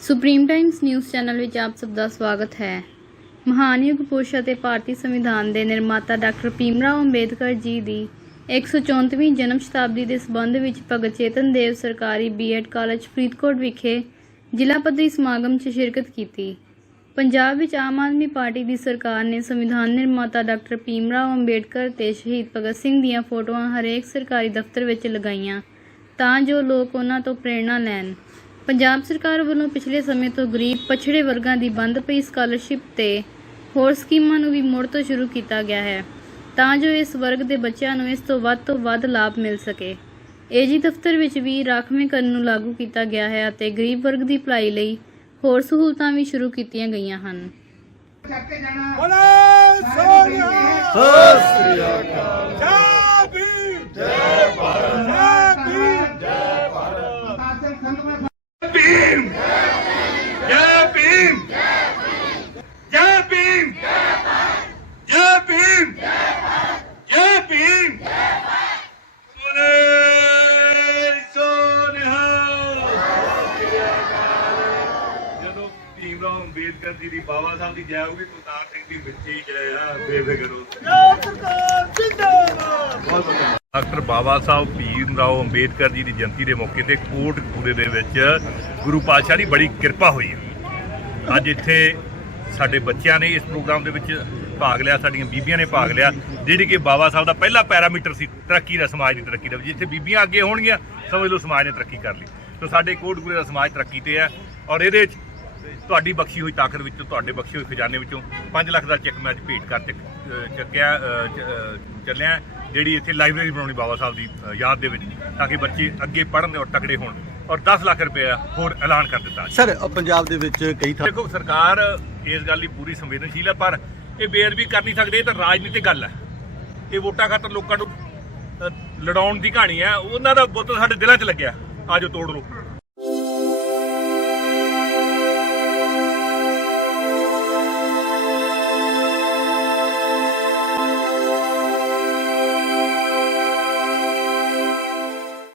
Supreme Times news channel ਵਿੱਚ ਆਪ ਸਭ ਦਾ ਸਵਾਗਤ ਹੈ। ਮਹਾਨ ਯੁਗ ਪੁਰਸ਼ ਅਤੇ ਭਾਰਤੀ ਸੰਵਿਧਾਨ ਦੇ ਨਿਰਮਾਤਾ ਡਾਕਟਰ ਭੀਮਰਾਓ ਅੰਬੇਦਕਰ ਜੀ ਦੀ 134ਵੀਂ ਜਨਮ ਸ਼ਤਾਬਦੀ ਦੇ ਸਬੰਧ ਵਿੱਚ ਭਗਤ ਚੇਤਨ ਦੇਵ ਸਰਕਾਰੀ ਬੀਐਡ ਕਾਲਜ ਫਰੀਦਕੋਟ ਵਿਖੇ ਜ਼ਿਲ੍ਹਾ ਪੱਧਰੀ ਸਮਾਗਮ 'ਚ ਸ਼ਿਰਕਤ ਕੀਤੀ। ਪੰਜਾਬ ਵਿੱਚ ਆਮ ਆਦਮੀ ਪਾਰਟੀ ਦੀ ਸਰਕਾਰ ਨੇ ਸੰਵਿਧਾਨ ਨਿਰਮਾਤਾ ਡਾਕਟਰ ਭੀਮ ਰਾਓ ਅੰਬੇਡਕਰ ਤੇ ਸ਼ਹੀਦ ਭਗਤ ਸਿੰਘ ਦੀਆਂ ਫੋਟੋਆਂ ਹਰੇਕ ਸਰਕਾਰੀ ਦਫ਼ਤਰ ਵਿੱਚ ਲਗਾਈਆਂ। ਤਾਂ ਜੋ ਲੋਕ ਉਹਨਾਂ ਤੋਂ ਪ੍ਰੇਰਣਾ ਲੈਣ। ਪੰਜਾਬ ਸਰਕਾਰ ਵੱਲੋਂ ਪਿਛਲੇ ਸਮੇਂ ਤੋਂ ਗਰੀਬ, ਪਛੜੇ ਵਰਗਾਂ ਦੀ ਬੰਦ ਪਈ ਸਕਾਲਰਸ਼ਿਪ ਤੇ ਹੋਰ ਸਕੀਮਾਂ ਨੂੰ ਵੀ ਮੁੜ ਤੋਂ ਸ਼ੁਰੂ ਕੀਤਾ ਗਿਆ ਹੈ, ਤਾਂ ਜੋ ਇਸ ਵਰਗ ਦੇ ਬੱਚਿਆਂ ਨੂੰ ਇਸ ਤੋਂ ਵੱਧ ਤੋਂ ਵੱਧ ਲਾਭ ਮਿਲ ਸਕੇ। ਏਜੀ ਦਫ਼ਤਰ ਵਿੱਚ ਵੀ ਰਾਖਵੇਂਕਰਨ ਨੂੰ ਲਾਗੂ ਕੀਤਾ ਗਿਆ ਹੈ ਅਤੇ ਗਰੀਬ ਵਰਗ ਦੀ ਭਲਾਈ ਲਈ ਹੋਰ ਸਹੂਲਤਾਂ ਵੀ ਸ਼ੁਰੂ ਕੀਤੀਆਂ ਗਈਆਂ ਹਨ। ਬੋਲੇ ਸੋਨਿਆ! ਸਤਿ ਸ੍ਰੀ ਅਕਾਲ ਜੈ ਭੀਮ ਜੈ ਭਾਰਤ ਜੈ ਭੀਮ ਜੈ ਭੀਮ ਜੈ ਭੀਮ ਜੈ ਭੀਮ ਜੈ ਭੀਮ ਜੈ ਭੀਮ ਬੋਲੇ ਸੋਨਿਆ ਜਦੋਂ ਭੀਮਰਾਓ ਅੰਬੇਦਕਰ ਜੀ ਦੀ ਬਾਬਾ ਸਾਹਿਬ ਦੀ ਜੈ ਹੋਊਗੀ ਪ੍ਰਤਾਪ ਸਿੰਘ ਦੀ ਵਿੱਚ ਹੀ ਜੈ ਆ ਬੇਫਿਕਰ ਹੋ ਸਰਕਾਰ ਜਿੰਦਾਬਾਦ। ਬਹੁਤ ਬਹੁਤ ਡਾਕਟਰ ਬਾਬਾ ਸਾਹਿਬ ਭੀਮਰਾਓ ਅੰਬੇਦਕਰ ਜੀ ਦੀ ਜਯੰਤੀ ਦੇ ਮੌਕੇ ਤੇ ਕੋਟਕਪੂਰੇ ਦੇ ਵਿੱਚ ਗੁਰੂ ਪਾਤਸ਼ਾਹ ਦੀ ਬੜੀ ਕਿਰਪਾ ਹੋਈ ਹੈ। ਅੱਜ ਇੱਥੇ ਸਾਡੇ ਬੱਚਿਆਂ ਨੇ ਇਸ ਪ੍ਰੋਗਰਾਮ ਦੇ ਵਿੱਚ ਭਾਗ ਲਿਆ, ਸਾਡੀਆਂ ਬੀਬੀਆਂ ਨੇ ਭਾਗ ਲਿਆ, ਜਿਹੜੀ ਕਿ ਬਾਬਾ ਸਾਹਿਬ ਦਾ ਪਹਿਲਾ ਪੈਰਾਮੀਟਰ ਸੀ, ਤਰੱਕੀ ਦਾ ਸਮਾਜ ਦੀ ਤਰੱਕੀ ਦਾ। ਜਿੱਥੇ ਬੀਬੀਆਂ ਅੱਗੇ ਹੋਣਗੀਆਂ, ਸਮਝ ਲਓ ਸਮਾਜ ਨੇ ਤਰੱਕੀ ਕਰ ਲਈ। ਤਾਂ ਸਾਡੇ ਕੋਟਕਪੂਰੇ ਦਾ ਸਮਾਜ ਤਰੱਕੀ ਤੇ ਹੈ ਔਰ ਇਹਦੇ ਵਿੱਚ ਤੁਹਾਡੀ ਬਖਸ਼ੀ ਹੋਈ ਤਾਕਤ ਵਿੱਚੋਂ, ਤੁਹਾਡੇ ਬਖਸ਼ੀ ਹੋਏ ਖਜ਼ਾਨੇ ਵਿੱਚੋਂ 5 ਲੱਖ ਦਾ ਚੈੱਕ ਮੈਂ ਅੱਜ ਭੇਟ ਕਰ ਚੱਕ- ਚੱਕਿਆ ਚੱਲਿਆ ਜਿਹੜੀ ਇੱਥੇ ਲਾਇਬ੍ਰੇਰੀ ਬਣਾਉਣੀ ਬਾਬਾ ਸਾਹਿਬ ਦੀ ਯਾਦ ਦੇ ਵਿੱਚ ਤਾਂ ਕਿ ਬੱਚੇ ਅੱਗੇ ਪੜ੍ਹਨ ਔਰ ਤਕੜੇ ਹੋਣ। ਔਰ 10 ਲੱਖ ਰੁਪਏ ਹੋਰ ਐਲਾਨ ਕਰ ਦਿੱਤਾ। ਸਰ ਪੰਜਾਬ ਦੇ ਵਿੱਚ ਕਈ ਥਾਂ ਦੇਖੋ ਸਰਕਾਰ ਇਸ ਗੱਲ ਦੀ ਪੂਰੀ ਸੰਵੇਦਨਸ਼ੀਲ ਹੈ ਪਰ ਇਹ ਬੇਅਦਬੀ ਕਰ ਨਹੀਂ ਸਕਦੇ ਇਹ ਤਾਂ ਰਾਜਨੀਤਿਕ ਗੱਲ ਹੈ ਇਹ ਵੋਟਾਂ ਖਾਤਰ ਲੋਕਾਂ ਨੂੰ ਲੜਾਉਣ ਦੀ ਕਹਾਣੀ ਹੈ ਉਹਨਾਂ ਦਾ ਬੁੱਤ ਸਾਡੇ ਦਿਲਾਂ 'ਚ ਲੱਗਿਆ। ਆਜੋ ਤੋੜ ਲਓ।